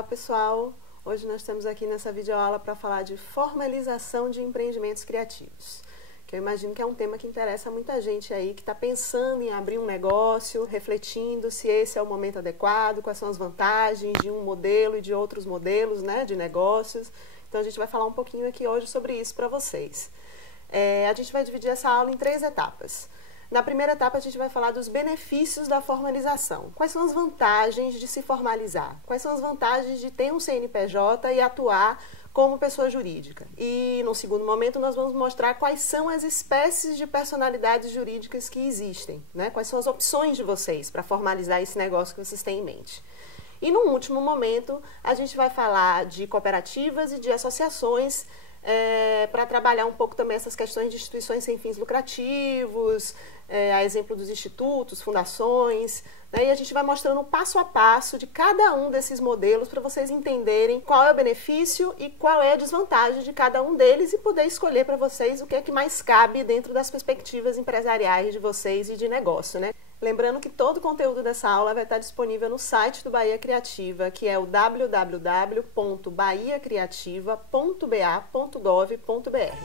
Olá pessoal, hoje nós estamos aqui nessa videoaula para falar de formalização de empreendimentos criativos, que eu imagino que é um tema que interessa muita gente aí que está pensando em abrir um negócio, refletindo se esse é o momento adequado, quais são as vantagens de um modelo e de outros modelos, né, de negócios. Então a gente vai falar um pouquinho aqui hoje sobre isso para vocês. A gente vai dividir essa aula em 3 etapas. Na primeira etapa, a gente vai falar dos benefícios da formalização. Quais são as vantagens de se formalizar? Quais são as vantagens de ter um CNPJ e atuar como pessoa jurídica? E, no segundo momento, nós vamos mostrar quais são as espécies de personalidades jurídicas que existem, né? Quais são as opções de vocês para formalizar esse negócio que vocês têm em mente. E, num último momento, a gente vai falar de cooperativas e de associações, para trabalhar um pouco também essas questões de instituições sem fins lucrativos, a exemplo dos institutos, fundações, né? E a gente vai mostrando passo a passo de cada um desses modelos para vocês entenderem qual é o benefício e qual é a desvantagem de cada um deles e poder escolher para vocês o que é que mais cabe dentro das perspectivas empresariais de vocês e de negócio, né? Lembrando que todo o conteúdo dessa aula vai estar disponível no site do Bahia Criativa, que é o www.bahiacriativa.ba.gov.br.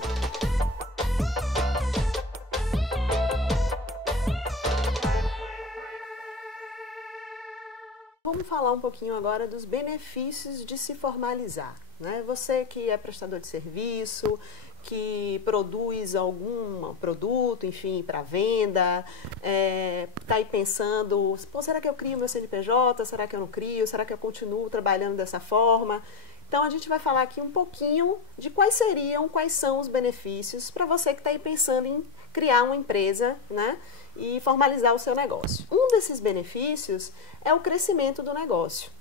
Vamos falar um pouquinho agora dos benefícios de se formalizar, né? Você que é prestador de serviço, que produz algum produto, enfim, para venda, está aí pensando, pô, será que eu crio meu CNPJ? Será que eu não crio? Será que eu continuo trabalhando dessa forma? Então, a gente vai falar aqui um pouquinho de quais são os benefícios para você que está aí pensando em criar uma empresa, né, e formalizar o seu negócio. Um desses benefícios é o crescimento do negócio.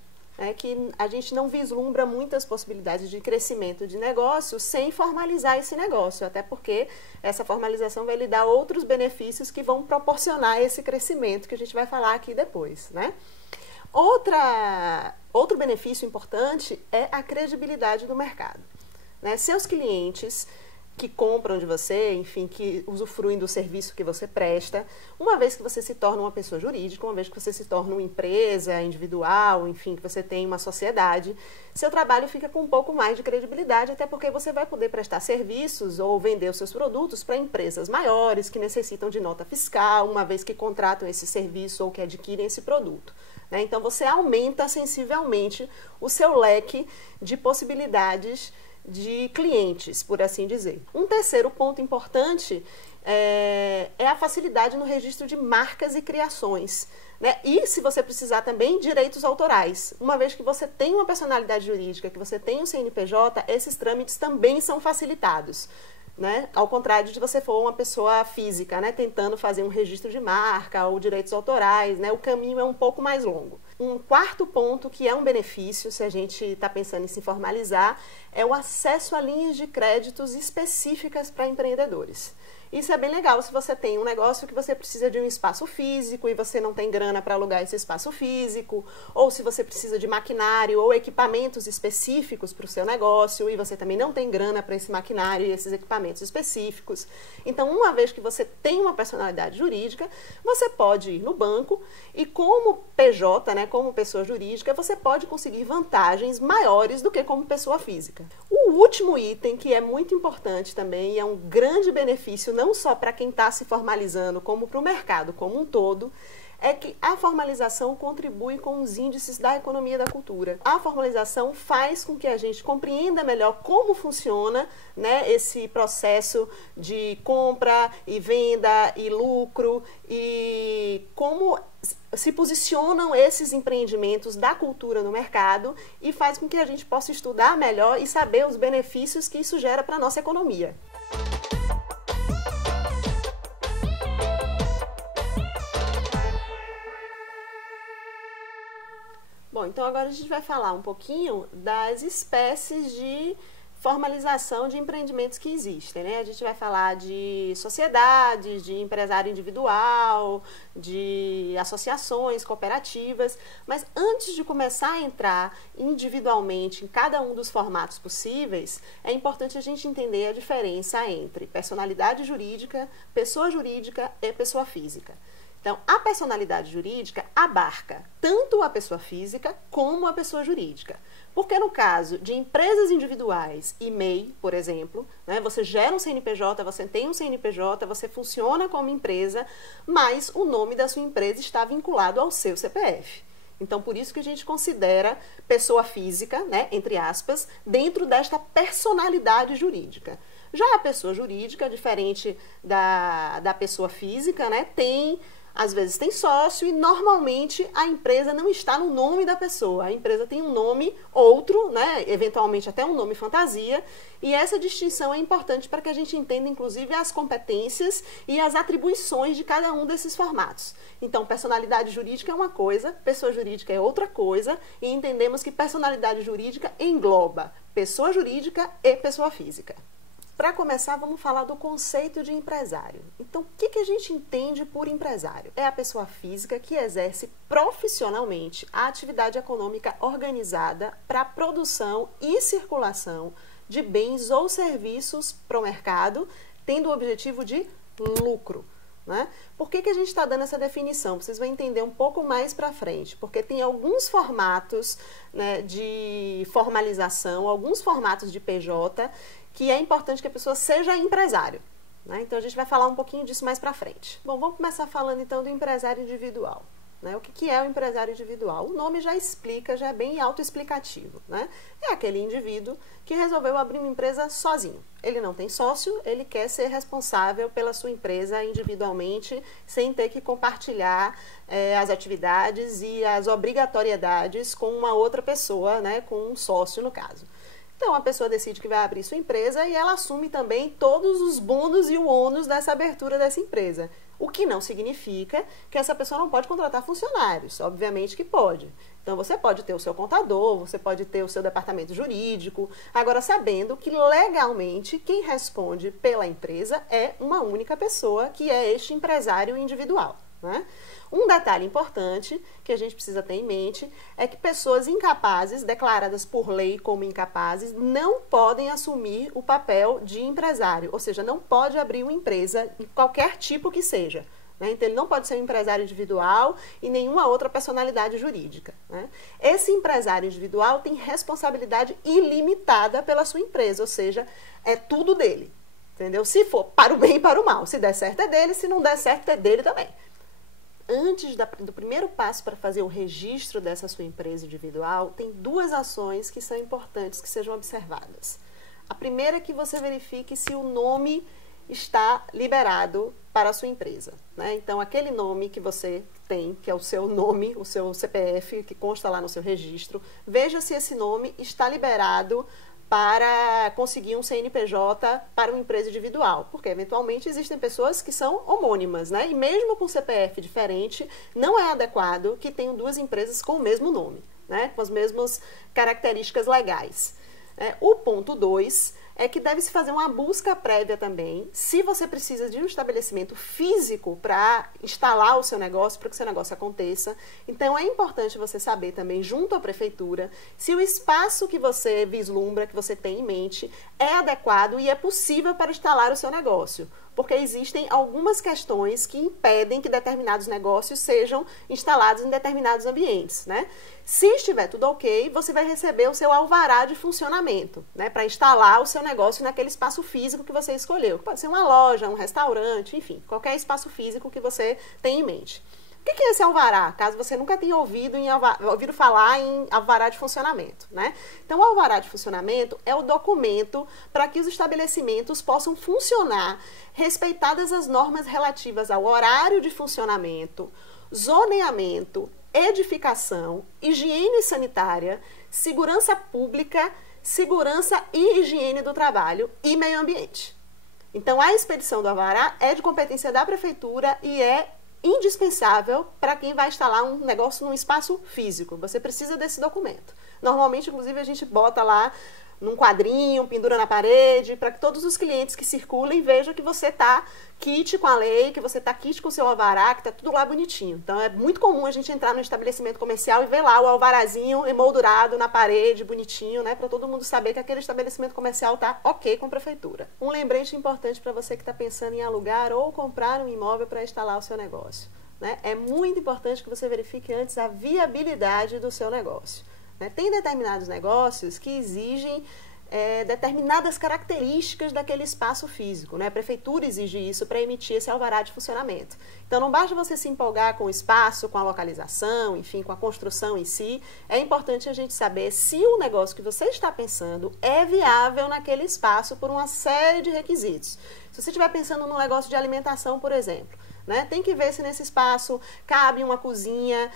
Que a gente não vislumbra muitas possibilidades de crescimento de negócio sem formalizar esse negócio, até porque essa formalização vai lhe dar outros benefícios que vão proporcionar esse crescimento que a gente vai falar aqui depois, né? Outro benefício importante é a credibilidade do mercado, né? Seus clientes que compram de você, enfim, que usufruem do serviço que você presta, uma vez que você se torna uma pessoa jurídica, uma vez que você se torna uma empresa individual, enfim, que você tem uma sociedade, seu trabalho fica com um pouco mais de credibilidade, até porque você vai poder prestar serviços ou vender os seus produtos para empresas maiores que necessitam de nota fiscal, uma vez que contratam esse serviço ou que adquirem esse produto. Então, você aumenta sensivelmente o seu leque de possibilidades de clientes, por assim dizer. Um terceiro ponto importante é a facilidade no registro de marcas e criações, né? E, se você precisar também, direitos autorais. Uma vez que você tem uma personalidade jurídica, que você tem um CNPJ, esses trâmites também são facilitados, né? Ao contrário de você for uma pessoa física, né, tentando fazer um registro de marca ou direitos autorais, né, o caminho é um pouco mais longo. Um quarto ponto que é um benefício, se a gente está pensando em se formalizar, é o acesso a linhas de créditos específicas para empreendedores. Isso é bem legal se você tem um negócio que você precisa de um espaço físico e você não tem grana para alugar esse espaço físico, ou se você precisa de maquinário ou equipamentos específicos para o seu negócio e você também não tem grana para esse maquinário e esses equipamentos específicos. Então, uma vez que você tem uma personalidade jurídica, você pode ir no banco e, como PJ, né, como pessoa jurídica, você pode conseguir vantagens maiores do que como pessoa física. O último item, que é muito importante também e é um grande benefício não só para quem está se formalizando, como para o mercado como um todo, é que a formalização contribui com os índices da economia da cultura. A formalização faz com que a gente compreenda melhor como funciona, né, esse processo de compra e venda e lucro e como se posicionam esses empreendimentos da cultura no mercado e faz com que a gente possa estudar melhor e saber os benefícios que isso gera para a nossa economia. Bom, então agora a gente vai falar um pouquinho das espécies de formalização de empreendimentos que existem, né? A gente vai falar de sociedades, de empresário individual, de associações, cooperativas, mas antes de começar a entrar individualmente em cada um dos formatos possíveis, é importante a gente entender a diferença entre personalidade jurídica, pessoa jurídica e pessoa física. Então, a personalidade jurídica abarca tanto a pessoa física como a pessoa jurídica. Porque no caso de empresas individuais e MEI, por exemplo, né, você gera um CNPJ, você tem um CNPJ, você funciona como empresa, mas o nome da sua empresa está vinculado ao seu CPF. Então, por isso que a gente considera pessoa física, né, entre aspas, dentro desta personalidade jurídica. Já a pessoa jurídica, diferente da pessoa física, né, às vezes tem sócio e normalmente a empresa não está no nome da pessoa. A empresa tem um nome outro, né, eventualmente até um nome fantasia, e essa distinção é importante para que a gente entenda, inclusive, as competências e as atribuições de cada um desses formatos. Então, personalidade jurídica é uma coisa, pessoa jurídica é outra coisa, e entendemos que personalidade jurídica engloba pessoa jurídica e pessoa física. Para começar, vamos falar do conceito de empresário. Então, o que a gente entende por empresário? É a pessoa física que exerce profissionalmente a atividade econômica organizada para a produção e circulação de bens ou serviços para o mercado, tendo o objetivo de lucro. Né? Por que a gente está dando essa definição? Vocês vão entender um pouco mais para frente, porque tem alguns formatos, né, de formalização, alguns formatos de PJ, que é importante que a pessoa seja empresário. Né? Então, a gente vai falar um pouquinho disso mais para frente. Bom, vamos começar falando então do empresário individual. Né? O que é o empresário individual? O nome já explica, já é bem autoexplicativo. Né? É aquele indivíduo que resolveu abrir uma empresa sozinho. Ele não tem sócio, ele quer ser responsável pela sua empresa individualmente, sem ter que compartilhar as atividades e as obrigatoriedades com uma outra pessoa, né? Com um sócio no caso. Então, a pessoa decide que vai abrir sua empresa e ela assume também todos os bônus e o ônus dessa abertura dessa empresa. O que não significa que essa pessoa não pode contratar funcionários. Obviamente que pode. Então, você pode ter o seu contador, você pode ter o seu departamento jurídico. Agora, sabendo que legalmente quem responde pela empresa é uma única pessoa, que é este empresário individual. Né? Um detalhe importante que a gente precisa ter em mente é que pessoas incapazes, declaradas por lei como incapazes, não podem assumir o papel de empresário, ou seja, não pode abrir uma empresa de qualquer tipo que seja. Né? Então, ele não pode ser um empresário individual e nenhuma outra personalidade jurídica. Né? Esse empresário individual tem responsabilidade ilimitada pela sua empresa, ou seja, é tudo dele. Entendeu? Se for para o bem e para o mal. Se der certo é dele, se não der certo é dele também. Antes do primeiro passo para fazer o registro dessa sua empresa individual, tem duas ações que são importantes que sejam observadas. A primeira é que você verifique se o nome está liberado para a sua empresa. Né? Então, aquele nome que você tem, que é o seu nome, o seu CPF, que consta lá no seu registro, veja se esse nome está liberado para conseguir um CNPJ para uma empresa individual, porque eventualmente existem pessoas que são homônimas, né? E mesmo com CPF diferente, não é adequado que tenham duas empresas com o mesmo nome, né? Com as mesmas características legais. O ponto 2 é que deve-se fazer uma busca prévia também, se você precisa de um estabelecimento físico para instalar o seu negócio, para que o seu negócio aconteça. Então, é importante você saber também, junto à prefeitura, se o espaço que você vislumbra, que você tem em mente, é adequado e é possível para instalar o seu negócio. Porque existem algumas questões que impedem que determinados negócios sejam instalados em determinados ambientes, né? Se estiver tudo ok, você vai receber o seu alvará de funcionamento, né? Para instalar o seu negócio naquele espaço físico que você escolheu. Pode ser uma loja, um restaurante, enfim, qualquer espaço físico que você tem em mente. O que é esse alvará? Caso você nunca tenha ouvido falar em alvará de funcionamento, né? Então, o alvará de funcionamento é o documento para que os estabelecimentos possam funcionar respeitadas as normas relativas ao horário de funcionamento, zoneamento, edificação, higiene sanitária, segurança pública, segurança e higiene do trabalho e meio ambiente. Então, a expedição do alvará é de competência da prefeitura e é indispensável para quem vai instalar um negócio num espaço físico. Você precisa desse documento. Normalmente, inclusive, a gente bota lá num quadrinho, pendura na parede, para que todos os clientes que circulem vejam que você está kit com a lei, que você está kit com o seu alvará, que está tudo lá bonitinho. Então, é muito comum a gente entrar no estabelecimento comercial e ver lá o alvarazinho emoldurado na parede, bonitinho, né? Para todo mundo saber que aquele estabelecimento comercial está ok com a prefeitura. Um lembrete importante para você que está pensando em alugar ou comprar um imóvel para instalar o seu negócio. né, é muito importante que você verifique antes a viabilidade do seu negócio. Né? Tem determinados negócios que exigem determinadas características daquele espaço físico. Né? A prefeitura exige isso para emitir esse alvará de funcionamento. Então, não basta você se empolgar com o espaço, com a localização, enfim, com a construção em si. É importante a gente saber se o negócio que você está pensando é viável naquele espaço por uma série de requisitos. Se você estiver pensando num negócio de alimentação, por exemplo, né? Tem que ver se nesse espaço cabe uma cozinha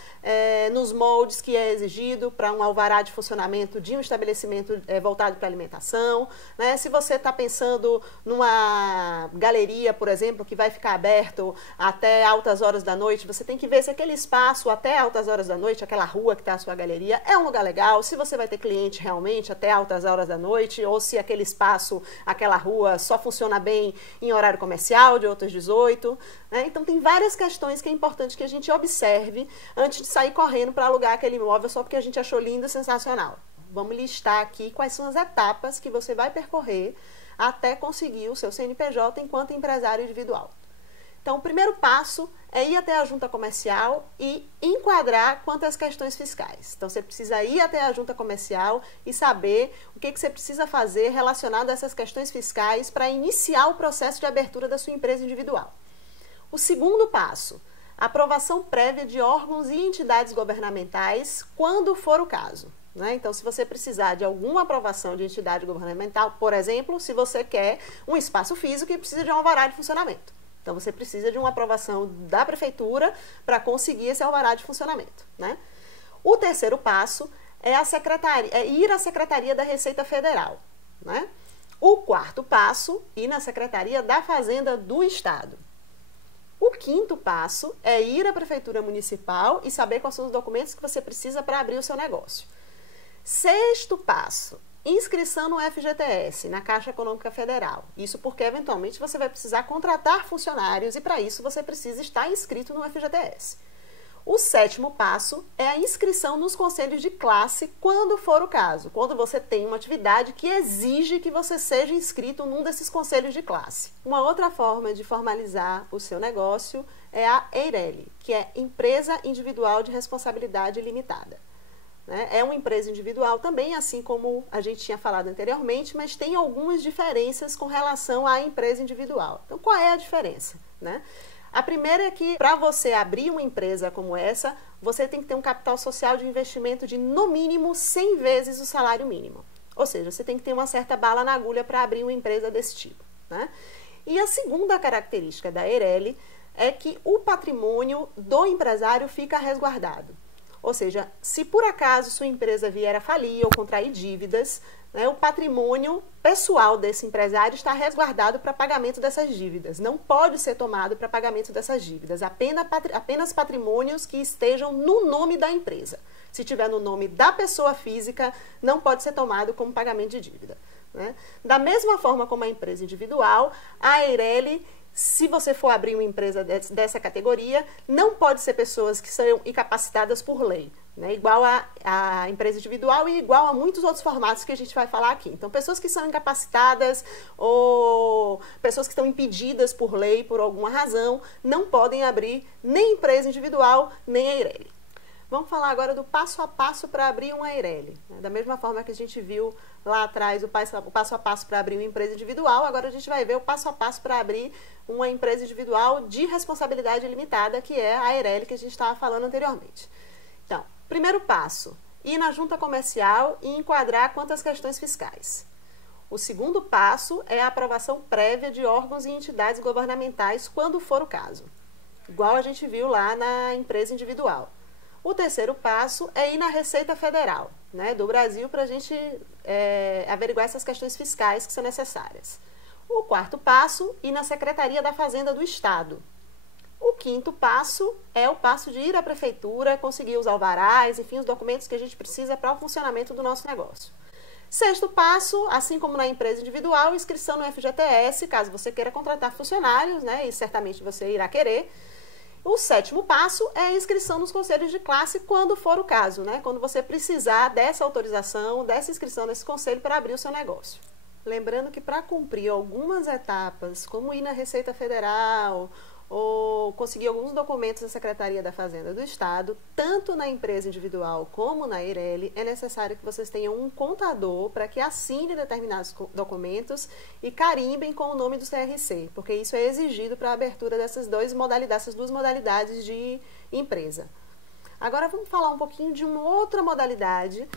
nos moldes que é exigido para um alvará de funcionamento de um estabelecimento voltado para alimentação. Né? Se você está pensando numa galeria, por exemplo, que vai ficar aberto até altas horas da noite, você tem que ver se aquele espaço até altas horas da noite, aquela rua que está a sua galeria, é um lugar legal, se você vai ter cliente realmente até altas horas da noite, ou se aquele espaço, aquela rua só funciona bem em horário comercial de outras 18. Né? Então, tem várias questões que é importante que a gente observe antes de sair correndo para alugar aquele imóvel só porque a gente achou lindo e sensacional. Vamos listar aqui quais são as etapas que você vai percorrer até conseguir o seu CNPJ enquanto empresário individual. Então, o primeiro passo é ir até a junta comercial e enquadrar quanto às questões fiscais. Então, você precisa ir até a junta comercial e saber o que você precisa fazer relacionado a essas questões fiscais para iniciar o processo de abertura da sua empresa individual. O segundo passo, aprovação prévia de órgãos e entidades governamentais, quando for o caso. Né? Então, se você precisar de alguma aprovação de entidade governamental, por exemplo, se você quer um espaço físico e precisa de um alvará de funcionamento. Então, você precisa de uma aprovação da prefeitura para conseguir esse alvará de funcionamento. Né? O terceiro passo é ir à Secretaria da Receita Federal. Né? O quarto passo, ir na Secretaria da Fazenda do Estado. O quinto passo é ir à Prefeitura Municipal e saber quais são os documentos que você precisa para abrir o seu negócio. Sexto passo, inscrição no FGTS, na Caixa Econômica Federal. Isso porque, eventualmente, você vai precisar contratar funcionários e, para isso, você precisa estar inscrito no FGTS. O sétimo passo é a inscrição nos conselhos de classe, quando for o caso, quando você tem uma atividade que exige que você seja inscrito num desses conselhos de classe. Uma outra forma de formalizar o seu negócio é a EIRELI, que é Empresa Individual de Responsabilidade Limitada. É uma empresa individual também, assim como a gente tinha falado anteriormente, mas tem algumas diferenças com relação à empresa individual. Então, qual é a diferença? A primeira é que, para você abrir uma empresa como essa, você tem que ter um capital social de investimento de, no mínimo, 100 vezes o salário mínimo. Ou seja, você tem que ter uma certa bala na agulha para abrir uma empresa desse tipo. Né? E a segunda característica da EIRELI é que o patrimônio do empresário fica resguardado. Ou seja, se por acaso sua empresa vier a falir ou contrair dívidas, o patrimônio pessoal desse empresário está resguardado para pagamento dessas dívidas. Não pode ser tomado para pagamento dessas dívidas. Apenas patrimônios que estejam no nome da empresa. Se tiver no nome da pessoa física, não pode ser tomado como pagamento de dívida. Né? Da mesma forma como a empresa individual, a EIRELI, se você for abrir uma empresa dessa categoria, não pode ser pessoas que são incapacitadas por lei, né? Igual a empresa individual e igual a muitos outros formatos que a gente vai falar aqui. Então, pessoas que são incapacitadas ou pessoas que estão impedidas por lei, por alguma razão, não podem abrir nem empresa individual, nem a EIRELI. Vamos falar agora do passo a passo para abrir uma EIRELI. Da mesma forma que a gente viu lá atrás o passo a passo para abrir uma empresa individual, agora a gente vai ver o passo a passo para abrir uma empresa individual de responsabilidade limitada, que é a EIRELI que a gente estava falando anteriormente. Então, primeiro passo, ir na junta comercial e enquadrar quantas questões fiscais. O segundo passo é a aprovação prévia de órgãos e entidades governamentais, quando for o caso. Igual a gente viu lá na empresa individual. O terceiro passo é ir na Receita Federal, né, do Brasil, para a gente averiguar essas questões fiscais que são necessárias. O quarto passo, ir na Secretaria da Fazenda do Estado. O quinto passo é o passo de ir à prefeitura, conseguir os alvarás, enfim, os documentos que a gente precisa para o funcionamento do nosso negócio. Sexto passo, assim como na empresa individual, inscrição no FGTS, caso você queira contratar funcionários, né, e certamente você irá querer. O sétimo passo é a inscrição nos conselhos de classe, quando for o caso, né? Quando você precisar dessa autorização, dessa inscrição nesse conselho para abrir o seu negócio. Lembrando que para cumprir algumas etapas, como ir na Receita Federal ou conseguir alguns documentos da Secretaria da Fazenda do Estado, tanto na empresa individual como na Eireli, é necessário que vocês tenham um contador para que assine determinados documentos e carimbem com o nome do CRC, porque isso é exigido para a abertura dessas duas modalidades de empresa. Agora vamos falar um pouquinho de uma outra modalidade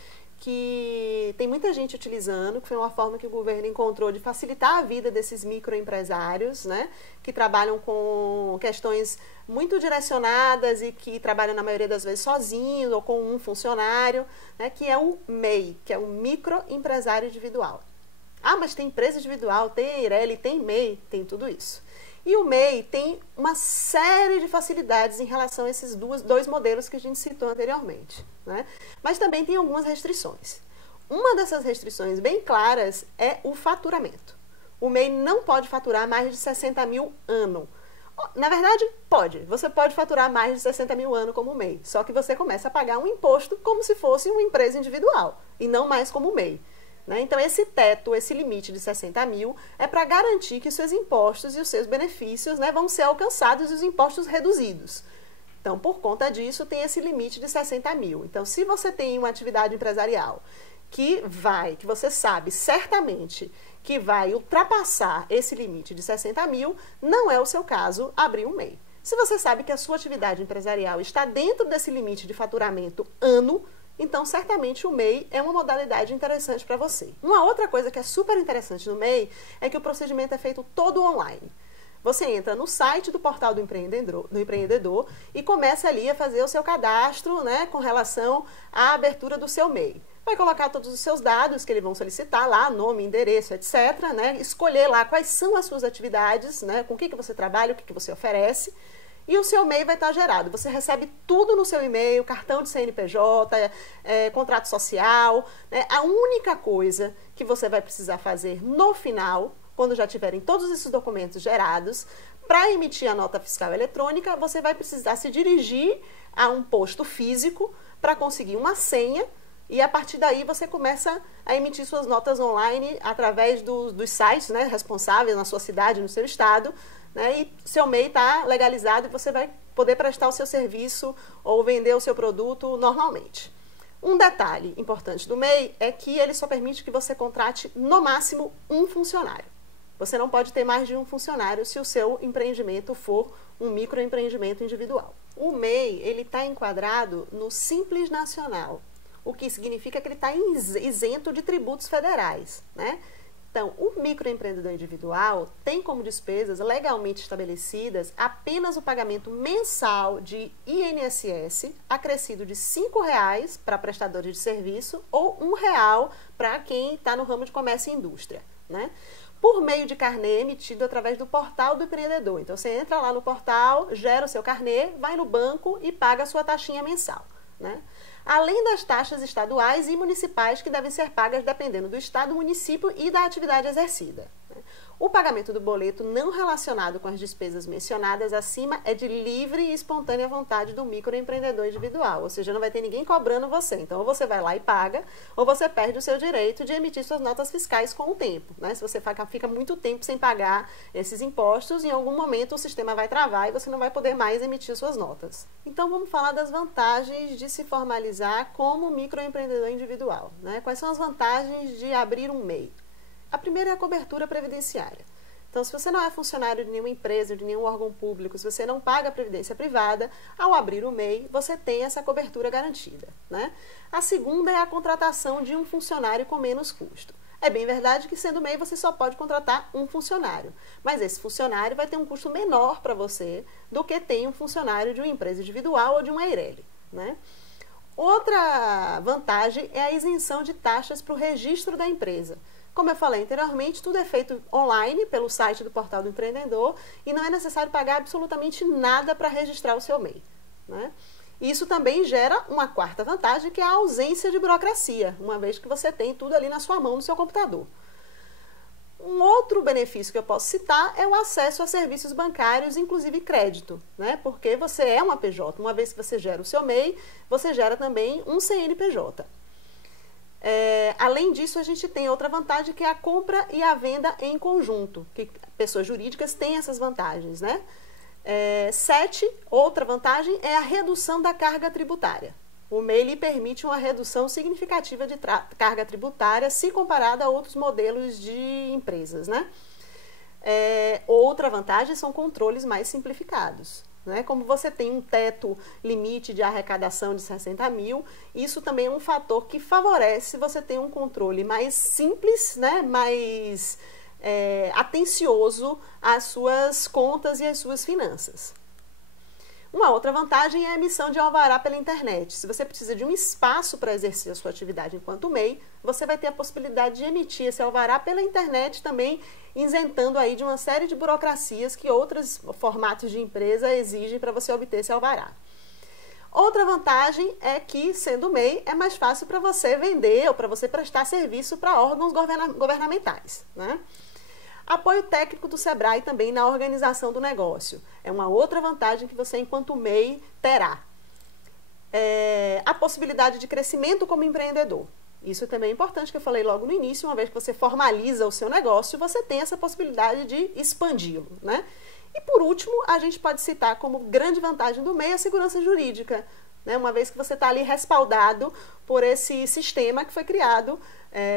que tem muita gente utilizando, que foi uma forma que o governo encontrou de facilitar a vida desses microempresários, né, que trabalham com questões muito direcionadas e que trabalham na maioria das vezes sozinhos ou com um funcionário, né, que é o MEI, que é o microempresário individual. Ah, mas tem empresa individual, tem Eireli, tem MEI, tem tudo isso. E o MEI tem uma série de facilidades em relação a esses dois modelos que a gente citou anteriormente, né? Mas também tem algumas restrições. Uma dessas restrições bem claras é o faturamento. O MEI não pode faturar mais de 60 mil ano. Na verdade, pode. Você pode faturar mais de 60 mil ano como MEI, só que você começa a pagar um imposto como se fosse uma empresa individual e não mais como MEI. Então, esse teto, esse limite de 60 mil é para garantir que os seus impostos e os seus benefícios, né, vão ser alcançados e os impostos reduzidos. Então, por conta disso, tem esse limite de 60 mil. Então, se você tem uma atividade empresarial que você sabe certamente que vai ultrapassar esse limite de 60 mil, não é o seu caso abrir um MEI. Se você sabe que a sua atividade empresarial está dentro desse limite de faturamento ano, então, certamente, o MEI é uma modalidade interessante para você. Uma outra coisa que é super interessante no MEI é que o procedimento é feito todo online. Você entra no site do portal do empreendedor e começa ali a fazer o seu cadastro, né, com relação à abertura do seu MEI. Vai colocar todos os seus dados que eles vão solicitar lá, nome, endereço, etc., né, escolher lá quais são as suas atividades, né, com o que você trabalha, o que você oferece. E o seu MEI vai estar gerado. Você recebe tudo no seu e-mail, cartão de CNPJ, contrato social, né? A única coisa que você vai precisar fazer no final, quando já tiverem todos esses documentos gerados, para emitir a nota fiscal eletrônica, você vai precisar se dirigir a um posto físico para conseguir uma senha e a partir daí você começa a emitir suas notas online através dos sites, né, responsáveis na sua cidade, no seu estado, né, e seu MEI está legalizado e você vai poder prestar o seu serviço ou vender o seu produto normalmente. Um detalhe importante do MEI é que ele só permite que você contrate no máximo um funcionário. Você não pode ter mais de um funcionário se o seu empreendimento for um microempreendimento individual. O MEI ele está enquadrado no Simples Nacional, o que significa que ele está isento de tributos federais, né? Então, o microempreendedor individual tem como despesas legalmente estabelecidas apenas o pagamento mensal de INSS, acrescido de R$ 5,00 para prestadores de serviço ou R$ 1,00 para quem está no ramo de comércio e indústria, né? Por meio de carnê emitido através do portal do empreendedor. Então, você entra lá no portal, gera o seu carnê, vai no banco e paga a sua taxinha mensal, né? Além das taxas estaduais e municipais que devem ser pagas dependendo do estado, município e da atividade exercida. O pagamento do boleto não relacionado com as despesas mencionadas acima é de livre e espontânea vontade do microempreendedor individual, ou seja, não vai ter ninguém cobrando você. Então, ou você vai lá e paga, ou você perde o seu direito de emitir suas notas fiscais com o tempo, né? Se você fica muito tempo sem pagar esses impostos, em algum momento o sistema vai travar e você não vai poder mais emitir suas notas. Então, vamos falar das vantagens de se formalizar como microempreendedor individual, né? Quais são as vantagens de abrir um MEI? A primeira é a cobertura previdenciária. Então, se você não é funcionário de nenhuma empresa, de nenhum órgão público, se você não paga a previdência privada, ao abrir o MEI, você tem essa cobertura garantida, né? A segunda é a contratação de um funcionário com menos custo. É bem verdade que, sendo MEI, você só pode contratar um funcionário, mas esse funcionário vai ter um custo menor para você do que tem um funcionário de uma empresa individual ou de uma Eireli, né? Outra vantagem é a isenção de taxas para o registro da empresa. Como eu falei anteriormente, tudo é feito online pelo site do portal do empreendedor e não é necessário pagar absolutamente nada para registrar o seu MEI, né? Isso também gera uma quarta vantagem, que é a ausência de burocracia, uma vez que você tem tudo ali na sua mão, no seu computador. Um outro benefício que eu posso citar é o acesso a serviços bancários, inclusive crédito, né? Porque você é uma PJ, uma vez que você gera o seu MEI, você gera também um CNPJ. Além disso, a gente tem outra vantagem, que é a compra e a venda em conjunto, que pessoas jurídicas têm essas vantagens, né? Outra vantagem é a redução da carga tributária. O MEI lhe permite uma redução significativa de carga tributária se comparada a outros modelos de empresas, né? Outra vantagem são controles mais simplificados. Né? Como você tem um teto limite de arrecadação de 60 mil, isso também é um fator que favorece você ter um controle mais simples, né? Mais atencioso às suas contas e às suas finanças. Uma outra vantagem é a emissão de alvará pela internet. Se você precisa de um espaço para exercer a sua atividade enquanto MEI, você vai ter a possibilidade de emitir esse alvará pela internet também, isentando aí de uma série de burocracias que outros formatos de empresa exigem para você obter esse alvará. Outra vantagem é que, sendo MEI, é mais fácil para você vender ou para você prestar serviço para órgãos governamentais, né? Apoio técnico do Sebrae também na organização do negócio. É uma outra vantagem que você, enquanto MEI, terá. A possibilidade de crescimento como empreendedor. Isso também é importante, que eu falei logo no início. Uma vez que você formaliza o seu negócio, você tem essa possibilidade de expandi-lo, né? E, por último, a gente pode citar como grande vantagem do MEI a segurança jurídica, né? Uma vez que você está ali respaldado por esse sistema que foi criado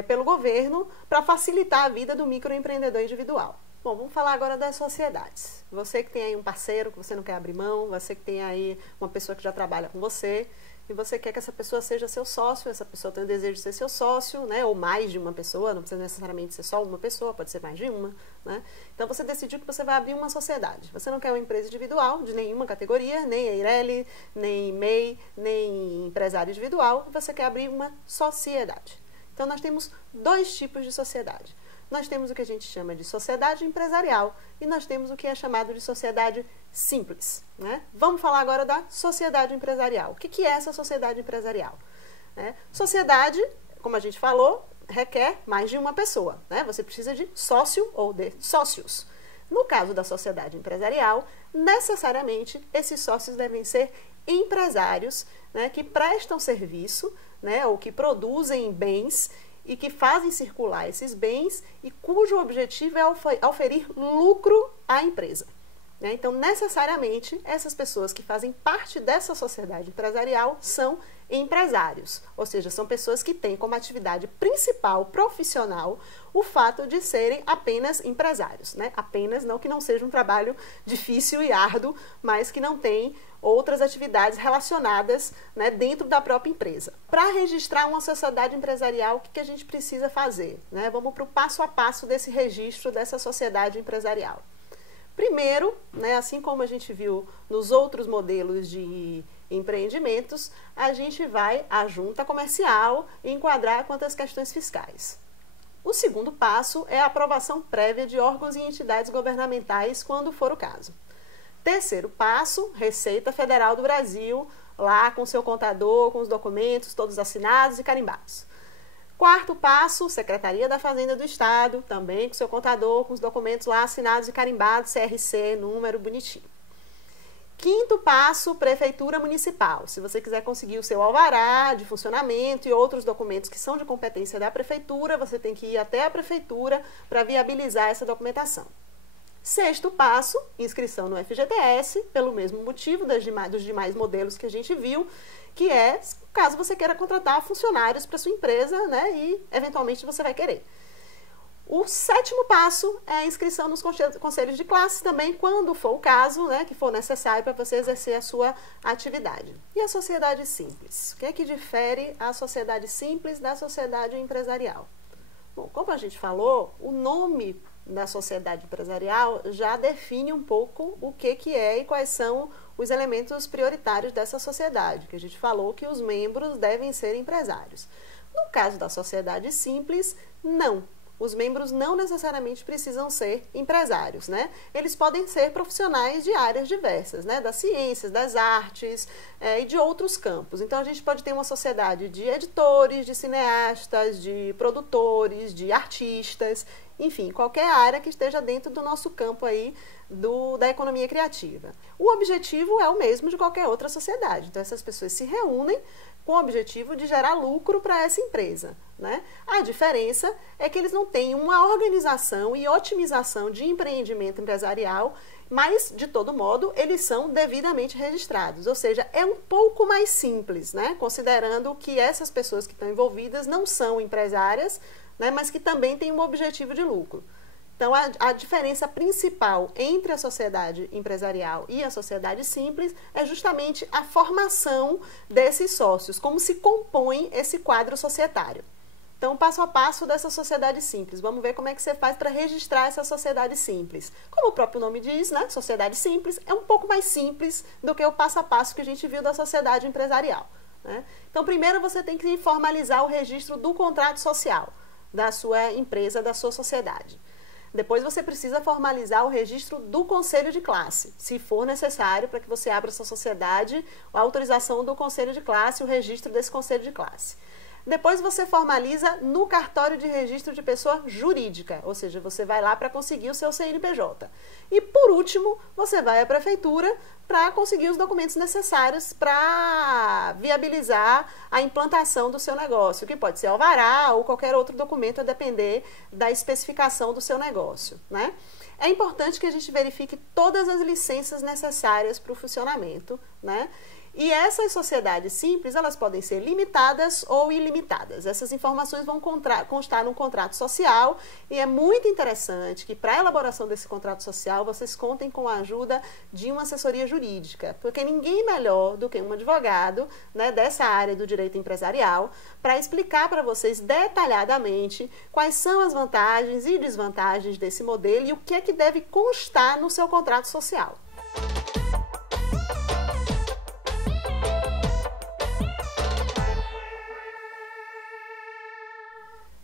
pelo governo para facilitar a vida do microempreendedor individual. Bom, vamos falar agora das sociedades. Você que tem aí um parceiro que você não quer abrir mão, você que tem aí uma pessoa que já trabalha com você e você quer que essa pessoa seja seu sócio, essa pessoa tem o desejo de ser seu sócio, né? Ou mais de uma pessoa, não precisa necessariamente ser só uma pessoa, pode ser mais de uma, né? Então você decidiu que você vai abrir uma sociedade. Você não quer uma empresa individual de nenhuma categoria, nem Eireli, nem MEI, nem empresário individual, você quer abrir uma sociedade. Então, nós temos dois tipos de sociedade. Nós temos o que a gente chama de sociedade empresarial e nós temos o que é chamado de sociedade simples, né? Vamos falar agora da sociedade empresarial. O que é essa sociedade empresarial? Sociedade, como a gente falou, requer mais de uma pessoa, né? Você precisa de sócio ou de sócios. No caso da sociedade empresarial, necessariamente esses sócios devem ser empresários, né, que prestam serviço, né, ou que produzem bens e que fazem circular esses bens e cujo objetivo é oferir lucro à empresa. Né? Então, necessariamente, essas pessoas que fazem parte dessa sociedade empresarial são empresários, ou seja, são pessoas que têm como atividade principal, profissional, o fato de serem apenas empresários, né? Apenas, não que não seja um trabalho difícil e árduo, mas que não tem outras atividades relacionadas, né, dentro da própria empresa. Para registrar uma sociedade empresarial, o que a gente precisa fazer? Né? Vamos para o passo a passo desse registro dessa sociedade empresarial. Primeiro, né, assim como a gente viu nos outros modelos de empreendimentos, a gente vai à junta comercial e enquadrar quanto às questões fiscais. O segundo passo é a aprovação prévia de órgãos e entidades governamentais, quando for o caso. Terceiro passo, Receita Federal do Brasil, lá com seu contador, com os documentos todos assinados e carimbados. Quarto passo, Secretaria da Fazenda do Estado, também com seu contador, com os documentos lá assinados e carimbados, CRC, número bonitinho. Quinto passo, Prefeitura Municipal. Se você quiser conseguir o seu alvará de funcionamento e outros documentos que são de competência da Prefeitura, você tem que ir até a Prefeitura para viabilizar essa documentação. Sexto passo, inscrição no FGTS, pelo mesmo motivo dos demais modelos que a gente viu, que é caso você queira contratar funcionários para sua empresa, né, e eventualmente você vai querer. O sétimo passo é a inscrição nos conselhos de classe também, quando for o caso, né, que for necessário para você exercer a sua atividade. E a sociedade simples? O que é que difere a sociedade simples da sociedade empresarial? Bom, como a gente falou, o nome da sociedade empresarial já define um pouco o que é e quais são os elementos prioritários dessa sociedade, que a gente falou que os membros devem ser empresários. No caso da sociedade simples, não. Os membros não necessariamente precisam ser empresários, né? Eles podem ser profissionais de áreas diversas, né? Das ciências, das artes e de outros campos. Então, a gente pode ter uma sociedade de editores, de cineastas, de produtores, de artistas, enfim, qualquer área que esteja dentro do nosso campo aí da economia criativa. O objetivo é o mesmo de qualquer outra sociedade. Então, essas pessoas se reúnem com o objetivo de gerar lucro para essa empresa, né? A diferença é que eles não têm uma organização e otimização de empreendimento empresarial, mas, de todo modo, eles são devidamente registrados. Ou seja, é um pouco mais simples, né? Considerando que essas pessoas que estão envolvidas não são empresárias, né? Mas que também têm um objetivo de lucro. Então, a diferença principal entre a sociedade empresarial e a sociedade simples é justamente a formação desses sócios, como se compõe esse quadro societário. Então, passo a passo dessa sociedade simples. Vamos ver como é que você faz para registrar essa sociedade simples. Como o próprio nome diz, né? Sociedade simples é um pouco mais simples do que o passo a passo que a gente viu da sociedade empresarial, né? Então, primeiro você tem que formalizar o registro do contrato social da sua empresa, da sua sociedade. Depois você precisa formalizar o registro do conselho de classe, se for necessário para que você abra sua sociedade, a autorização do conselho de classe, o registro desse conselho de classe. Depois você formaliza no cartório de registro de pessoa jurídica, ou seja, você vai lá para conseguir o seu CNPJ. E por último, você vai à prefeitura para conseguir os documentos necessários para viabilizar a implantação do seu negócio, que pode ser alvará ou qualquer outro documento a depender da especificação do seu negócio, né? É importante que a gente verifique todas as licenças necessárias para o funcionamento, né? E essas sociedades simples, elas podem ser limitadas ou ilimitadas. Essas informações vão constar num contrato social e é muito interessante que para a elaboração desse contrato social vocês contem com a ajuda de uma assessoria jurídica, porque ninguém melhor do que um advogado, né, dessa área do direito empresarial para explicar para vocês detalhadamente quais são as vantagens e desvantagens desse modelo e o que é que deve constar no seu contrato social.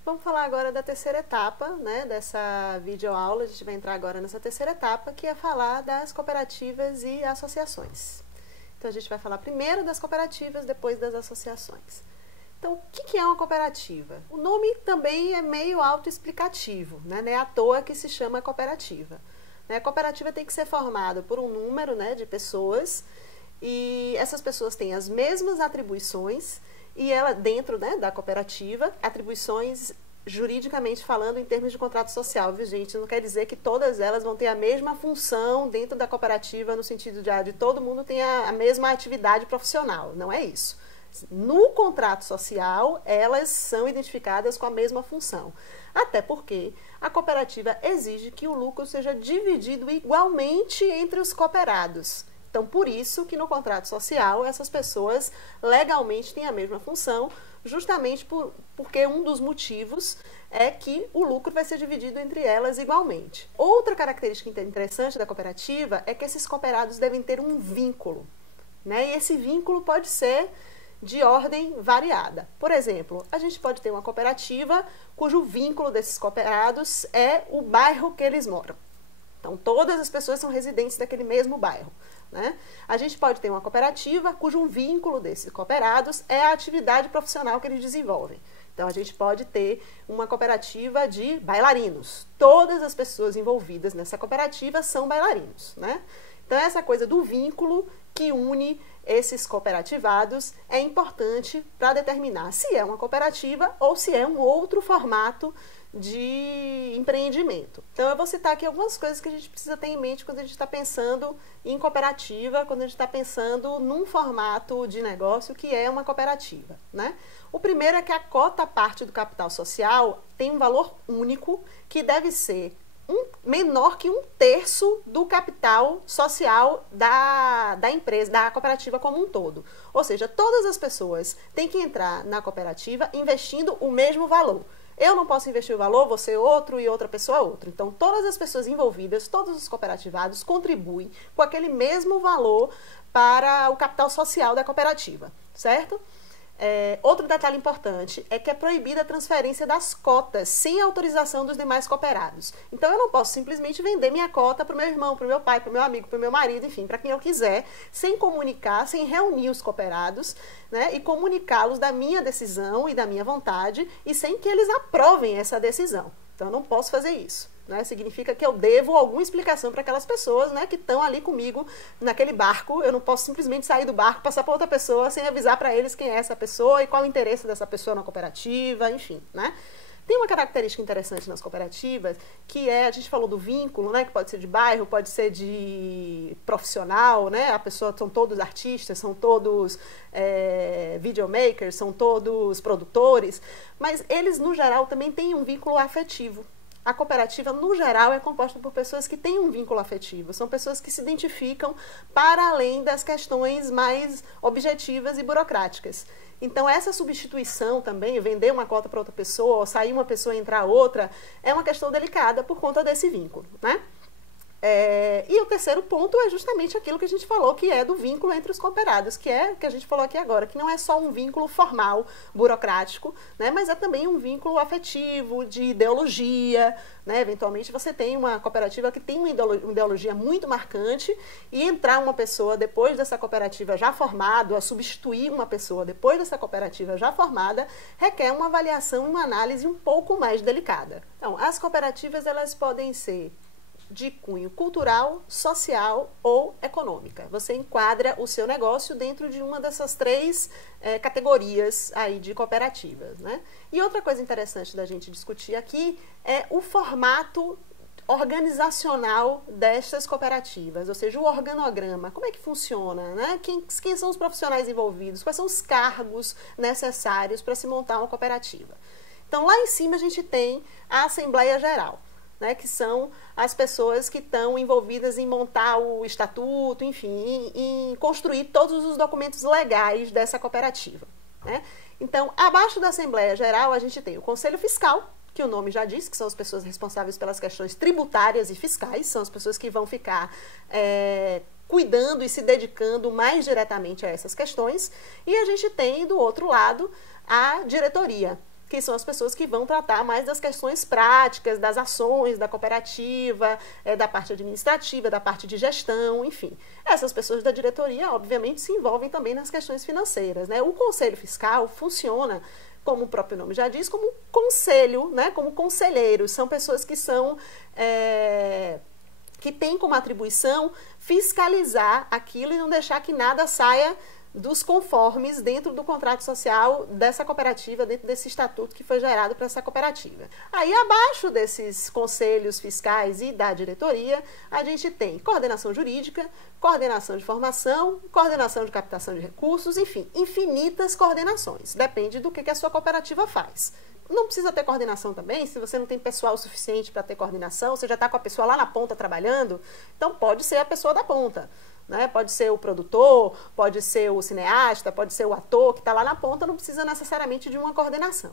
Vamos falar agora da terceira etapa, né, dessa videoaula. A gente vai entrar agora nessa terceira etapa, que é falar das cooperativas e associações. Então, a gente vai falar primeiro das cooperativas, depois das associações. Então, o que é uma cooperativa? O nome também é meio autoexplicativo, né? Não é à toa que se chama cooperativa. A cooperativa tem que ser formada por um número, né, de pessoas, e essas pessoas têm as mesmas atribuições, e ela, dentro, né, da cooperativa, atribuições juridicamente falando em termos de contrato social, viu, gente? Não quer dizer que todas elas vão ter a mesma função dentro da cooperativa, no sentido de todo mundo tem a mesma atividade profissional. Não é isso. No contrato social, elas são identificadas com a mesma função. Até porque a cooperativa exige que o lucro seja dividido igualmente entre os cooperados. Então, por isso que no contrato social, essas pessoas legalmente têm a mesma função, justamente porque um dos motivos é que o lucro vai ser dividido entre elas igualmente. Outra característica interessante da cooperativa é que esses cooperados devem ter um vínculo, né? E esse vínculo pode ser de ordem variada. Por exemplo, a gente pode ter uma cooperativa cujo vínculo desses cooperados é o bairro que eles moram. Então, todas as pessoas são residentes daquele mesmo bairro, né? A gente pode ter uma cooperativa cujo vínculo desses cooperados é a atividade profissional que eles desenvolvem. Então, a gente pode ter uma cooperativa de bailarinos. Todas as pessoas envolvidas nessa cooperativa são bailarinos, né? Então, essa coisa do vínculo que une esses cooperativados é importante para determinar se é uma cooperativa ou se é um outro formato de empreendimento. Então, eu vou citar aqui algumas coisas que a gente precisa ter em mente quando a gente está pensando em cooperativa, quando a gente está pensando num formato de negócio que é uma cooperativa, né? O primeiro é que a cota parte do capital social tem um valor único que deve ser menor que 1/3 do capital social da empresa, da cooperativa como um todo. Ou seja, todas as pessoas têm que entrar na cooperativa investindo o mesmo valor. Eu não posso investir o valor, você outro e outra pessoa outro. Então, todas as pessoas envolvidas, todos os cooperativados contribuem com aquele mesmo valor para o capital social da cooperativa, certo? Outro detalhe importante é que é proibida a transferência das cotas sem autorização dos demais cooperados. Então, eu não posso simplesmente vender minha cota para o meu irmão, para o meu pai, para o meu amigo, para o meu marido, enfim, para quem eu quiser, sem comunicar, sem reunir os cooperados, né, e comunicá-los da minha decisão e da minha vontade e sem que eles aprovem essa decisão. Então, eu não posso fazer isso. Né? Significa que eu devo alguma explicação para aquelas pessoas, né, que estão ali comigo naquele barco. Eu não posso simplesmente sair do barco, passar para outra pessoa sem avisar para eles quem é essa pessoa e qual o interesse dessa pessoa na cooperativa, enfim, né? Tem uma característica interessante nas cooperativas, que é, a gente falou do vínculo, né, que pode ser de bairro, pode ser de profissional, né, a pessoa, são todos artistas, são todos videomakers, são todos produtores, mas eles, no geral, também têm um vínculo afetivo. A cooperativa, no geral, é composta por pessoas que têm um vínculo afetivo. São pessoas que se identificam para além das questões mais objetivas e burocráticas. Então, essa substituição também, vender uma cota para outra pessoa, ou sair uma pessoa e entrar outra, é uma questão delicada por conta desse vínculo, né? E o terceiro ponto é justamente aquilo que a gente falou, que é do vínculo entre os cooperados, que é o que a gente falou aqui agora, que não é só um vínculo formal, burocrático, né, mas é também um vínculo afetivo, de ideologia, né? Eventualmente você tem uma cooperativa que tem uma ideologia muito marcante e entrar uma pessoa depois dessa cooperativa já formada, a substituir uma pessoa depois dessa cooperativa já formada, requer uma avaliação e uma análise um pouco mais delicada. Então, as cooperativas, elas podem ser de cunho cultural, social ou econômica. Você enquadra o seu negócio dentro de uma dessas três categorias aí de cooperativas, né? E outra coisa interessante da gente discutir aqui é o formato organizacional destas cooperativas, ou seja, o organograma, como é que funciona, né? Quem são os profissionais envolvidos, quais são os cargos necessários para se montar uma cooperativa. Então, lá em cima a gente tem a Assembleia Geral, né, que são as pessoas que estão envolvidas em montar o estatuto, enfim, em construir todos os documentos legais dessa cooperativa, né? Então, abaixo da Assembleia Geral, a gente tem o Conselho Fiscal, que o nome já diz, que são as pessoas responsáveis pelas questões tributárias e fiscais, são as pessoas que vão ficar cuidando e se dedicando mais diretamente a essas questões. E a gente tem, do outro lado, a diretoria, que são as pessoas que vão tratar mais das questões práticas, das ações da cooperativa, da parte administrativa, da parte de gestão, enfim. Essas pessoas da diretoria, obviamente, se envolvem também nas questões financeiras, né? O Conselho Fiscal funciona, como o próprio nome já diz, como conselho, né? Como conselheiros. São pessoas que são... que têm como atribuição fiscalizar aquilo e não deixar que nada saia dos conformes dentro do contrato social dessa cooperativa, dentro desse estatuto que foi gerado para essa cooperativa. Aí, abaixo desses conselhos fiscais e da diretoria, a gente tem coordenação jurídica, coordenação de formação, coordenação de captação de recursos, enfim, infinitas coordenações. Depende do que a sua cooperativa faz. Não precisa ter coordenação também, se você não tem pessoal suficiente para ter coordenação, você já está com a pessoa lá na ponta trabalhando, então pode ser a pessoa da ponta. Né? Pode ser o produtor, pode ser o cineasta, pode ser o ator que está lá na ponta, não precisa necessariamente de uma coordenação.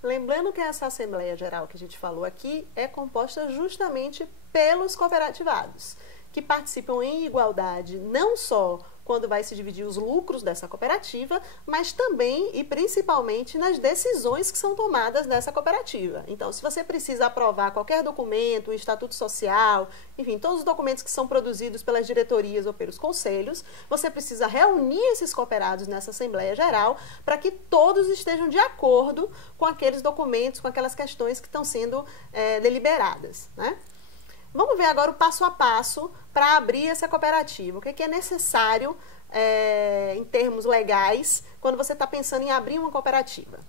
Lembrando que essa Assembleia Geral que a gente falou aqui é composta justamente pelos cooperativados, que participam em igualdade não só quando vai se dividir os lucros dessa cooperativa, mas também e principalmente nas decisões que são tomadas nessa cooperativa. Então, se você precisa aprovar qualquer documento, o estatuto social, enfim, todos os documentos que são produzidos pelas diretorias ou pelos conselhos, você precisa reunir esses cooperados nessa Assembleia Geral para que todos estejam de acordo com aqueles documentos, com aquelas questões que estão sendo deliberadas, né? Vamos ver agora o passo a passo para abrir essa cooperativa. O que é necessário em termos legais quando você está pensando em abrir uma cooperativa?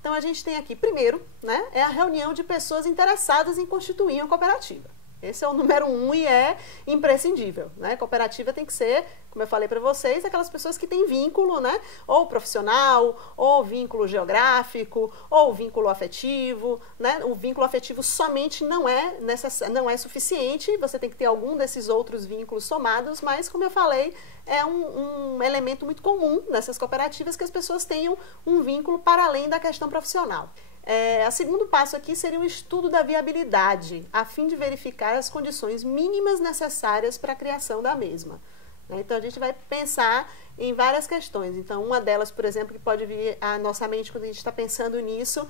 Então, a gente tem aqui, primeiro, né, é a reunião de pessoas interessadas em constituir uma cooperativa. Esse é o número 1 e é imprescindível, né? Cooperativa tem que ser, como eu falei para vocês, aquelas pessoas que têm vínculo, né? Ou profissional, ou vínculo geográfico, ou vínculo afetivo, né? O vínculo afetivo somente não é suficiente, você tem que ter algum desses outros vínculos somados, mas, como eu falei, é um elemento muito comum nessas cooperativas que as pessoas tenham um vínculo para além da questão profissional. O segundo passo aqui seria o estudo da viabilidade, a fim de verificar as condições mínimas necessárias para a criação da mesma. Então, a gente vai pensar em várias questões. Então, uma delas, por exemplo, que pode vir à nossa mente quando a gente está pensando nisso,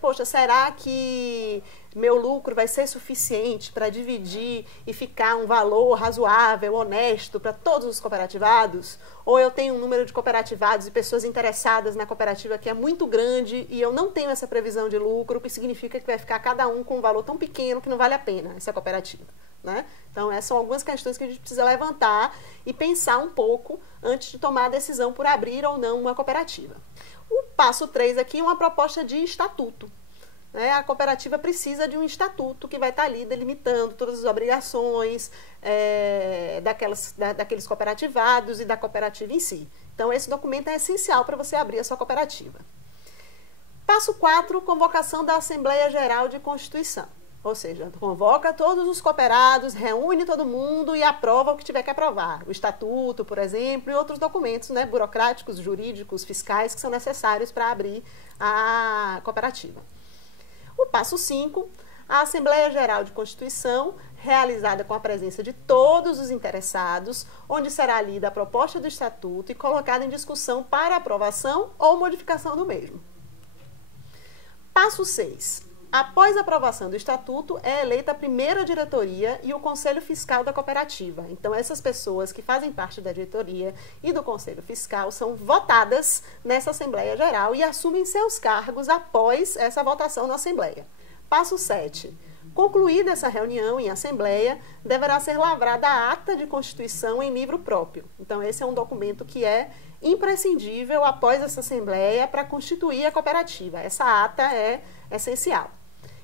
poxa, será que meu lucro vai ser suficiente para dividir e ficar um valor razoável, honesto para todos os cooperativados? Ou eu tenho um número de cooperativados e pessoas interessadas na cooperativa que é muito grande e eu não tenho essa previsão de lucro, o que significa que vai ficar cada um com um valor tão pequeno que não vale a pena essa cooperativa, né? Então, essas são algumas questões que a gente precisa levantar e pensar um pouco antes de tomar a decisão por abrir ou não uma cooperativa. O passo 3 aqui é uma proposta de estatuto. A cooperativa precisa de um estatuto que vai estar ali delimitando todas as obrigações daqueles cooperativados e da cooperativa em si. Então, esse documento é essencial para você abrir a sua cooperativa. Passo 4, convocação da Assembleia Geral de Constituição. Ou seja, convoca todos os cooperados, reúne todo mundo e aprova o que tiver que aprovar. O estatuto, por exemplo, e outros documentos, né, burocráticos, jurídicos, fiscais, que são necessários para abrir a cooperativa. O passo 5, a Assembleia Geral de Constituição, realizada com a presença de todos os interessados, onde será lida a proposta do estatuto e colocada em discussão para aprovação ou modificação do mesmo. Passo 6. Após a aprovação do estatuto, é eleita a primeira diretoria e o conselho fiscal da cooperativa. Então, essas pessoas que fazem parte da diretoria e do conselho fiscal são votadas nessa Assembleia Geral e assumem seus cargos após essa votação na Assembleia. Passo 7. Concluída essa reunião em Assembleia, deverá ser lavrada a ata de constituição em livro próprio. Então, esse é um documento que é imprescindível após essa Assembleia para constituir a cooperativa. Essa ata é essencial.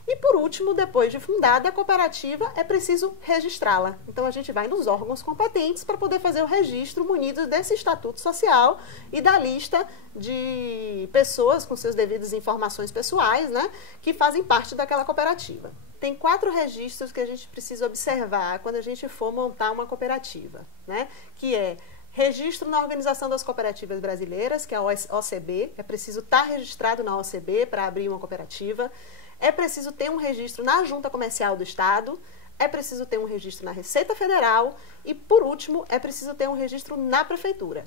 E, por último, depois de fundada a cooperativa, é preciso registrá-la. Então, a gente vai nos órgãos competentes para poder fazer o registro munidos desse estatuto social e da lista de pessoas com suas devidas informações pessoais, né, que fazem parte daquela cooperativa. Tem 4 registros que a gente precisa observar quando a gente for montar uma cooperativa, né, que é registro na Organização das Cooperativas Brasileiras, que é a OCB. É preciso estar registrado na OCB para abrir uma cooperativa. É preciso ter um registro na Junta Comercial do Estado, é preciso ter um registro na Receita Federal e, por último, é preciso ter um registro na Prefeitura.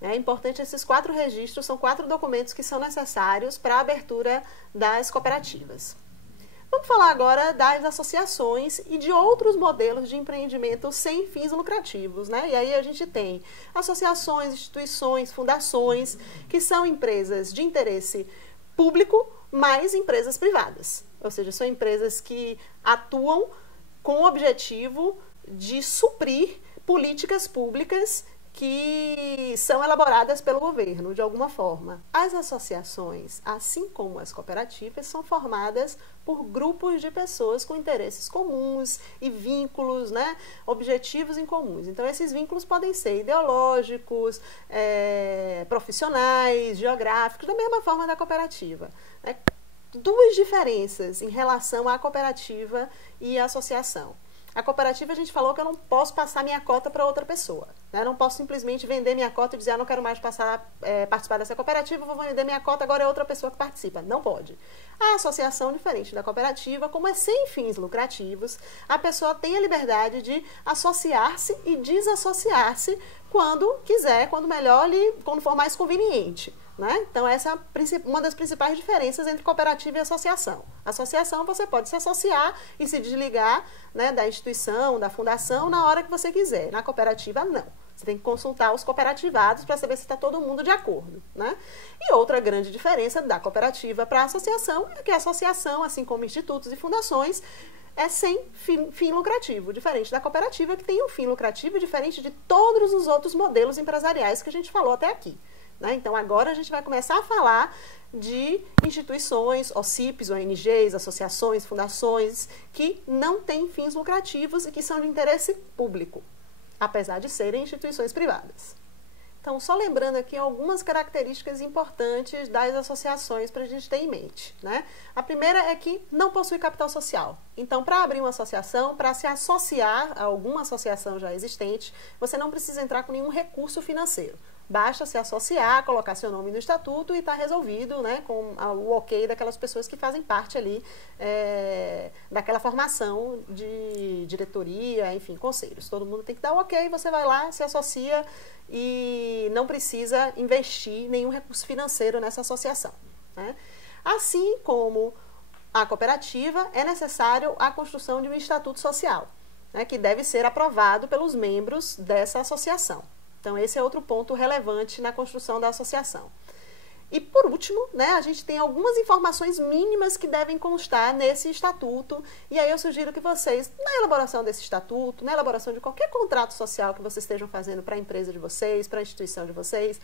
É importante, esses 4 registros são 4 documentos que são necessários para a abertura das cooperativas. Vamos falar agora das associações e de outros modelos de empreendimento sem fins lucrativos, né? E aí a gente tem associações, instituições, fundações, que são empresas de interesse público, mais empresas privadas. Ou seja, são empresas que atuam com o objetivo de suprir políticas públicas que são elaboradas pelo governo, de alguma forma. As associações, assim como as cooperativas, são formadas por grupos de pessoas com interesses comuns e vínculos, né, objetivos em comuns. Então, esses vínculos podem ser ideológicos, profissionais, geográficos, da mesma forma da cooperativa, né? 2 diferenças em relação à cooperativa e à associação. A cooperativa, a gente falou que eu não posso passar minha cota para outra pessoa, né? Eu não posso simplesmente vender minha cota e dizer, não quero mais participar dessa cooperativa, vou vender minha cota, agora é outra pessoa que participa. Não pode. A associação, diferente da cooperativa, como é sem fins lucrativos, a pessoa tem a liberdade de associar-se e desassociar-se quando quiser, quando for mais conveniente, né? Então, essa é uma das principais diferenças entre cooperativa e associação. Associação, você pode se associar e se desligar, né, da instituição, da fundação, na hora que você quiser. Na cooperativa, não. Você tem que consultar os cooperativados para saber se está todo mundo de acordo, né? E outra grande diferença da cooperativa para a associação é que a associação, assim como institutos e fundações, é sem fim lucrativo, diferente da cooperativa, que tem um fim lucrativo, diferente de todos os outros modelos empresariais que a gente falou até aqui, né? Então, agora a gente vai começar a falar de instituições, OCIPs, ONGs, associações, fundações, que não têm fins lucrativos e que são de interesse público, apesar de serem instituições privadas. Então, só lembrando aqui algumas características importantes das associações para a gente ter em mente, né? A primeira é que não possui capital social. Então, para abrir uma associação, para se associar a alguma associação já existente, você não precisa entrar com nenhum recurso financeiro. Basta se associar, colocar seu nome no estatuto e está resolvido, né, com o ok daquelas pessoas que fazem parte ali daquela formação de diretoria, enfim, conselhos. Todo mundo tem que dar o ok, você vai lá, se associa e não precisa investir nenhum recurso financeiro nessa associação, né? Assim como a cooperativa, é necessário a construção de um estatuto social, né, que deve ser aprovado pelos membros dessa associação. Então, esse é outro ponto relevante na construção da associação. E, por último, né, a gente tem algumas informações mínimas que devem constar nesse estatuto, e aí eu sugiro que vocês, na elaboração desse estatuto, na elaboração de qualquer contrato social que vocês estejam fazendo para a empresa de vocês, para a instituição de vocês,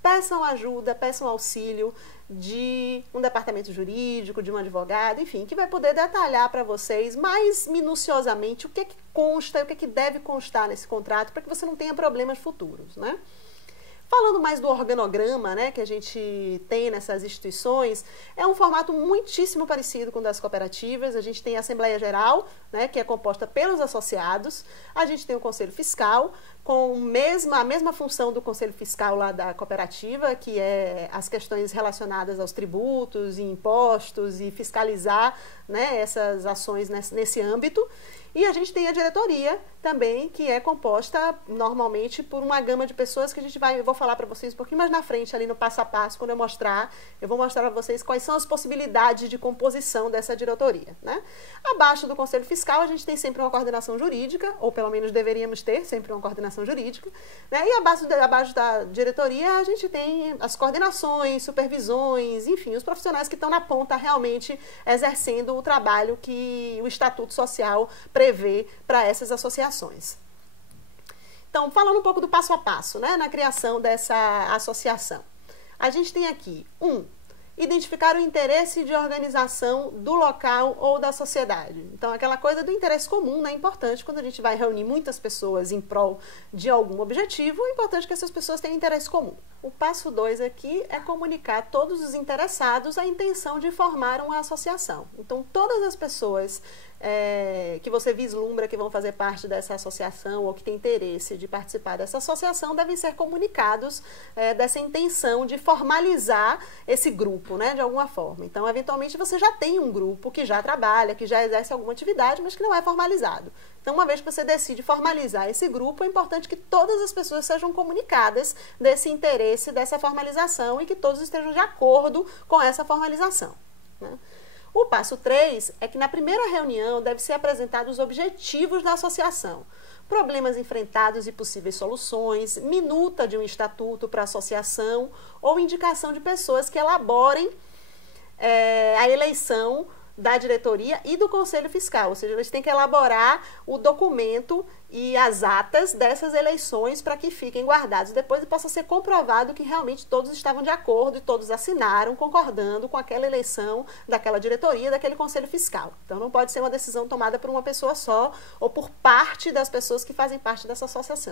peçam ajuda, peçam auxílio de um departamento jurídico, de um advogado, enfim, que vai poder detalhar para vocês mais minuciosamente o que consta e o que deve constar nesse contrato para que você não tenha problemas futuros, né? Falando mais do organograma, né, que a gente tem nessas instituições, é um formato muitíssimo parecido com o das cooperativas. A gente tem a Assembleia Geral, né, que é composta pelos associados. A gente tem o Conselho Fiscal, com a mesma função do Conselho Fiscal lá da cooperativa, que é as questões relacionadas aos tributos e impostos e fiscalizar, né, essas ações nesse âmbito. E a gente tem a diretoria também, que é composta normalmente por uma gama de pessoas que eu vou falar para vocês um pouquinho mais na frente, ali no passo a passo, quando eu vou mostrar para vocês quais são as possibilidades de composição dessa diretoria, né? Abaixo do Conselho Fiscal, a gente tem sempre uma coordenação jurídica, ou pelo menos deveríamos ter sempre uma coordenação jurídica, né? E abaixo da diretoria, a gente tem as coordenações, supervisões, enfim, os profissionais que estão na ponta realmente exercendo o trabalho que o Estatuto Social prevê para essas associações. Então, falando um pouco do passo a passo, né, na criação dessa associação. A gente tem aqui, identificar o interesse de organização do local ou da sociedade. Então, aquela coisa do interesse comum, né, é importante quando a gente vai reunir muitas pessoas em prol de algum objetivo, é importante que essas pessoas tenham interesse comum. O passo 2 aqui é comunicar a todos os interessados a intenção de formar uma associação. Então, todas as pessoas que você vislumbra que vão fazer parte dessa associação ou que tem interesse de participar dessa associação devem ser comunicados dessa intenção de formalizar esse grupo, né, de alguma forma. Então, eventualmente, você já tem um grupo que já trabalha, que já exerce alguma atividade, mas que não é formalizado. Então, uma vez que você decide formalizar esse grupo, é importante que todas as pessoas sejam comunicadas desse interesse, dessa formalização e que todos estejam de acordo com essa formalização, né? O passo 3 é que na primeira reunião deve ser apresentados os objetivos da associação, problemas enfrentados e possíveis soluções, minuta de um estatuto para a associação ou indicação de pessoas que elaborem a eleição da diretoria e do Conselho Fiscal, ou seja, eles têm que elaborar o documento e as atas dessas eleições para que fiquem guardados depois e possa ser comprovado que realmente todos estavam de acordo e todos assinaram, concordando com aquela eleição daquela diretoria, daquele Conselho Fiscal. Então, não pode ser uma decisão tomada por uma pessoa só ou por parte das pessoas que fazem parte dessa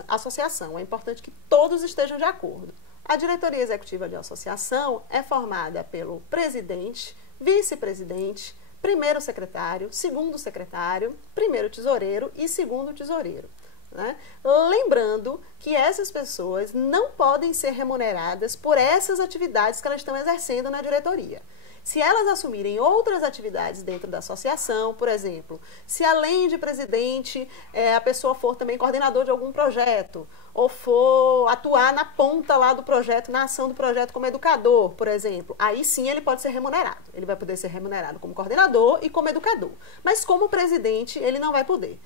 associação. É importante que todos estejam de acordo. A diretoria executiva de associação é formada pelo presidente, vice-presidente, primeiro secretário, segundo secretário, primeiro tesoureiro e segundo tesoureiro, né? Lembrando que essas pessoas não podem ser remuneradas por essas atividades que elas estão exercendo na diretoria. Se elas assumirem outras atividades dentro da associação, por exemplo, se além de presidente, a pessoa for também coordenador de algum projeto, ou for atuar na ponta lá do projeto, na ação do projeto como educador, por exemplo, aí sim ele pode ser remunerado. Ele vai poder ser remunerado como coordenador e como educador. Mas como presidente, ele não vai poder.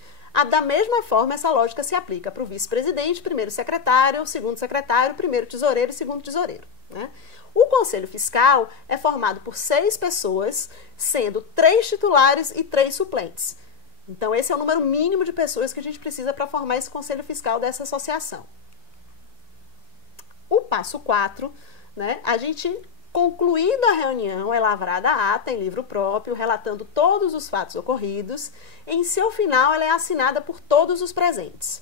Da mesma forma, essa lógica se aplica para o vice-presidente, primeiro secretário, segundo secretário, primeiro tesoureiro e segundo tesoureiro, né? O Conselho Fiscal é formado por 6 pessoas, sendo 3 titulares e 3 suplentes. Então, esse é o número mínimo de pessoas que a gente precisa para formar esse Conselho Fiscal dessa associação. O passo 4, né, a gente, concluída a reunião, é lavrada a ata em livro próprio, relatando todos os fatos ocorridos. Em seu final, ela é assinada por todos os presentes.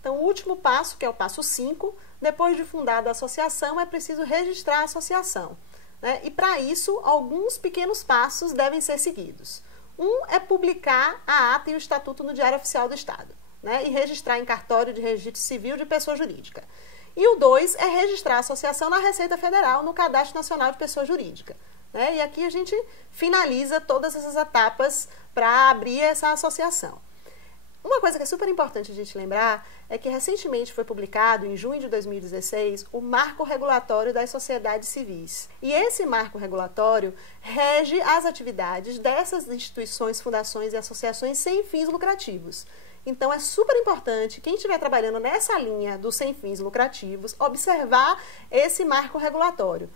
Então, o último passo, que é o passo 5, depois de fundada a associação, é preciso registrar a associação, né? E para isso, alguns pequenos passos devem ser seguidos. É publicar a ata e o estatuto no Diário Oficial do Estado, né? E registrar em cartório de registro civil de pessoa jurídica. E o 2 é registrar a associação na Receita Federal, no Cadastro Nacional de Pessoa Jurídica, né? E aqui a gente finaliza todas essas etapas para abrir essa associação. Uma coisa que é super importante a gente lembrar é que recentemente foi publicado, em junho de 2016, o Marco Regulatório das Sociedades Civis. E esse marco regulatório rege as atividades dessas instituições, fundações e associações sem fins lucrativos. Então é super importante, quem estiver trabalhando nessa linha dos sem fins lucrativos, observar esse marco regulatório.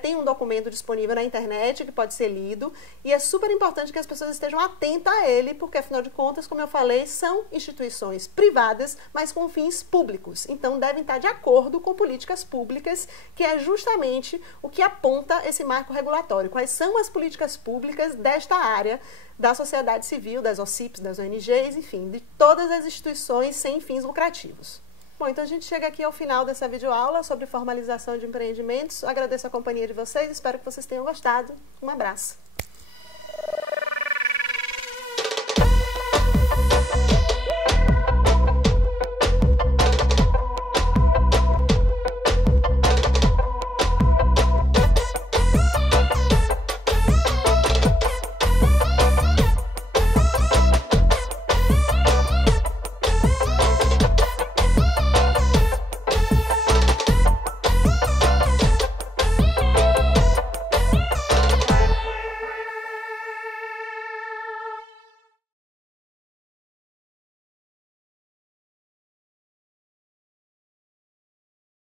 Tem um documento disponível na internet que pode ser lido e é super importante que as pessoas estejam atentas a ele, porque, afinal de contas, como eu falei, são instituições privadas, mas com fins públicos. Então, devem estar de acordo com políticas públicas, que é justamente o que aponta esse marco regulatório. Quais são as políticas públicas desta área da sociedade civil, das OCIPs, das ONGs, enfim, de todas as instituições sem fins lucrativos. Bom, então a gente chega aqui ao final dessa videoaula sobre formalização de empreendimentos. Agradeço a companhia de vocês, espero que vocês tenham gostado. Um abraço!